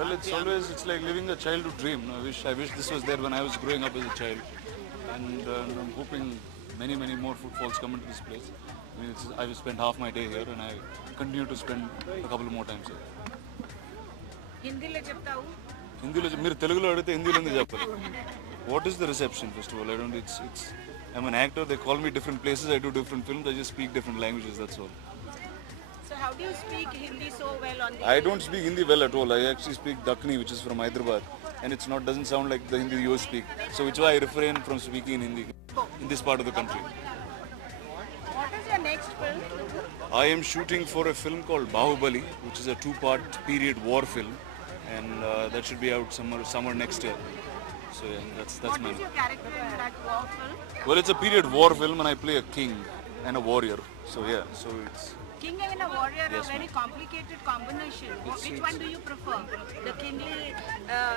Well, it's like living a childhood dream. I wish this was there when I was growing up as a child, and I'm hoping many more footfalls come into this place. I mean, I've spent half my day here, and I continue to spend a couple more times here. హిందీలో చెప్తావు హిందీలో మీరు తెలుగులో అడిగితే హిందీలో ఎందుకు చెప్పాలి? What is the reception? First of all, I don't. It's. I'm an actor. They call me different places. I do different films. I just speak different languages. That's all. So how do you speak Hindi so well on the I don't speak Hindi well at all. I actually speak Dakkani, which is from Hyderabad, and doesn't sound like the Hindi you speak. So which why I refrain from speaking in Hindi in this part of the country. What is your next film? I am shooting for a film called Bahubali, which is a two-part period war film, and that should be out summer next year. So yeah, that's What my. is your character in that war film? Well, it's a period war film, and I play a king and a warrior. So yeah, so it's. King and a warrior are Yes, very complicated combination. Which it's- one do you prefer? The kingly,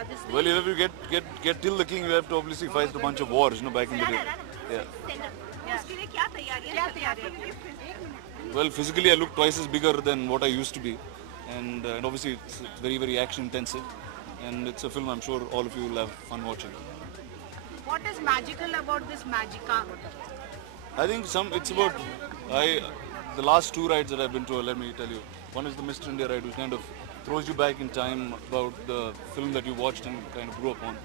this Well, if you get till the king, you have to obviously fight a bunch of wars, back in the day. Yeah. उसके लिए क्या तैयारी? Well, physically I look twice as bigger than what I used to be, and obviously it's very action intensive, and it's a film I'm sure all of you will have fun watching. What is magical about this Magica? I think it's about the last two rides that I've been to. Let me tell you, one is the Mr. India ride, which kind of throws you back in time about the film that you watched and kind of grew up on.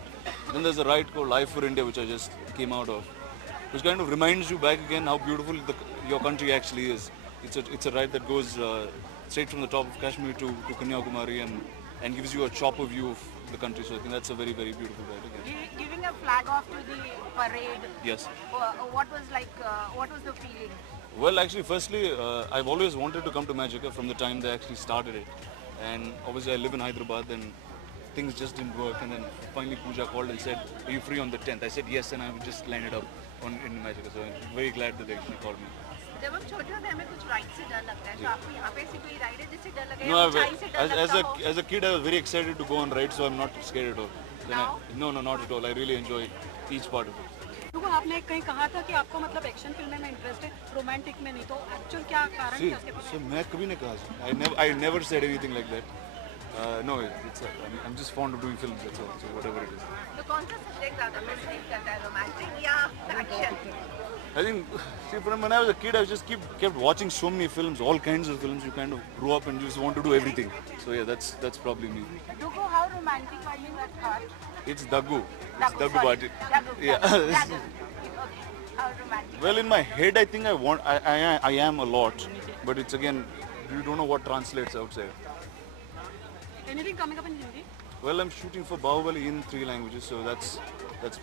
Then there's a ride called Life for India, which I just came out of, which kind of reminds you back again how beautiful your country actually is. It's a ride that goes straight from the top of Kashmir to Kanyakumari and gives you a chopper view of the country. So I think that's a very beautiful ride again. Giving a flag off to the parade. Yes. What was the feeling? Well, actually, firstly, I've always wanted to come to Magica from the time they actually started it. And obviously, I live in Hyderabad, and things just didn't work. And then finally, Pooja called and said, "Are you free on the 10th?" I said yes, and I would just line it up in Magica. So I'm very glad that they actually called me. जब हम छोटे होते हैं हमें कुछ ride से डर लगता है तो आपको यहाँ पे ऐसी कोई राइड है जिससे डर लगे No, या ऊंचाई से डर लगता हो? as a kid, I was very excited to go on rides, so I'm not scared at all. Now? No, not at all. I really enjoy each part of it. देखो आपने कहीं कहा था कि आपको मतलब एक्शन फिल्म में interest है रोमांटिक में नहीं तो एक्चुअल क्या कारण See, है उसके पीछे so मैं कभी नहीं कहा. I never said anything like that. No, I'm just fond of doing films. That's all. So whatever it is. तो कौन सा सब्जेक्ट ज़्यादा पसंद करता है रोमांटिक या action? I think, see, from when I was a kid, I just kept watching so many films, all kinds of films. You kind of grow up and you just want to do everything. So yeah, that's probably me. Dugu, how romantic are you at heart? It's Dagu. It's Dagu sorry. Bhatt. Dagu, Yeah. Dagu. Okay. How romantic? Well, in my head, I think I am a lot, but it's again, you don't know what translates outside. Anything coming up in Hindi Well, I'm shooting for Bahubali in 3 languages, so that's